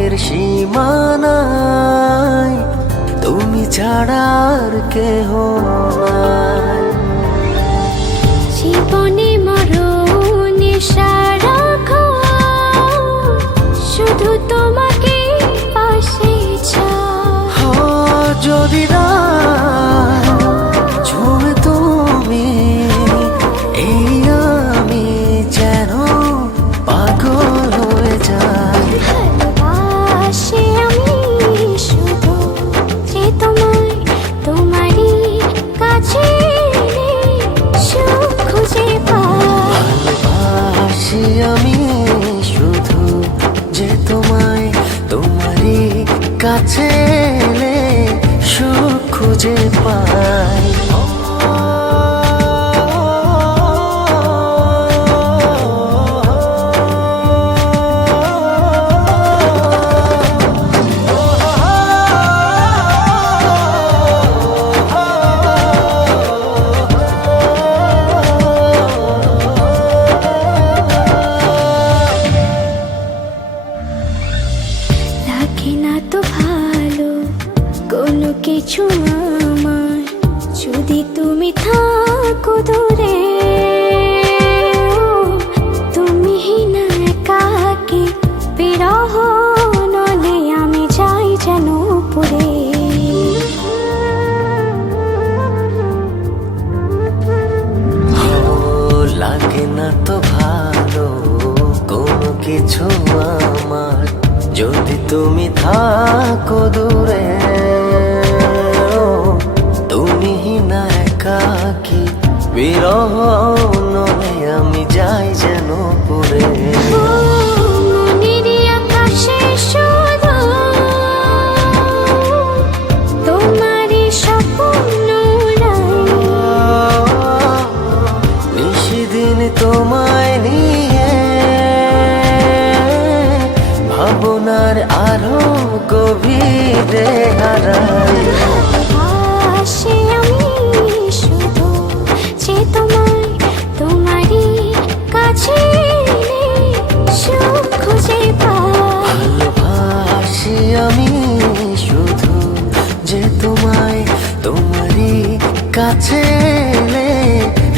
পথের সীমানায় তুমি ছাড়া আর কেহ নাই। জীবনে মরণে সারাক্ষণ শুধু তোমাকে পাশে চাই। যদি ঝুমে তুমি এই আমি যেন পাগল হয়ে যাই। ভালোবাসি আমি শুধু যে তোমায়, তোমারই কাছে সুখ খুঁজে পাই। ভালোবাসি আমি শুধু যে তোমায়, তোমারই কাছে এলে সুখ খুঁজে পাই। লাগে না তো ভালো কোনো কিছু আমার, যদি তুমি থাকো দূরে। তুমি না একাকী বিরহ নলে আমি যাই যেন পুরে। লাগে না তো ভালো কোনো কিছু আমার, যদি তুমি থাকো দূরে। তুমি না একাকী বিরহ নলে আমি যাই যেন পুরে। মনেরই আকাশে শুধু তোমারই স্বপ্ন উড়াই। নিশিদিন তোমায় নিয়ে ভাবনার আরো গভীরে হারাই। ভালোবাসি আমি শুধু যে তোমায়, তোমারই কাছে সুখ খুঁজে পাই। ভালোবাসি আমি শুধু যে তোমায়, তোমারই কাছে এলে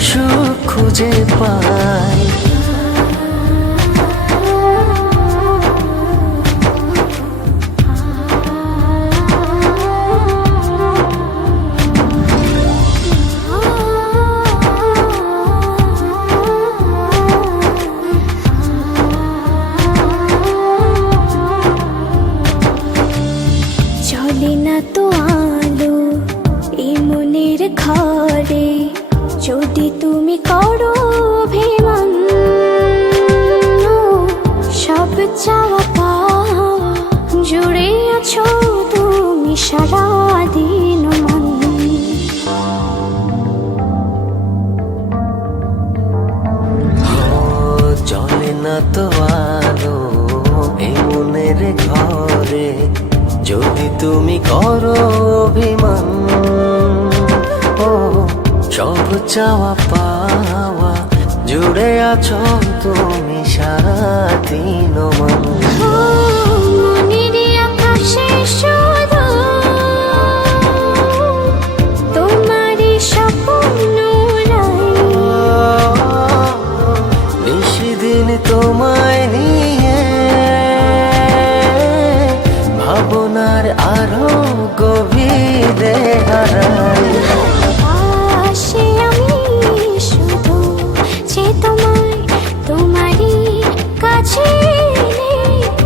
সুখ খুঁজে পাই। চলে না তো আলো এই মনের ঘরে, যদি তুমি করো অভিমান। সব চাওয়া পাওয়া জুড়ে আছো তুমি সারাদিন মন। চলে না তো আলো এই মনের ঘরে, যদি তুমি করো অভিমান। সব চাওয়া পাওয়া জুড়ে আছো তুমি সারাদিন মন।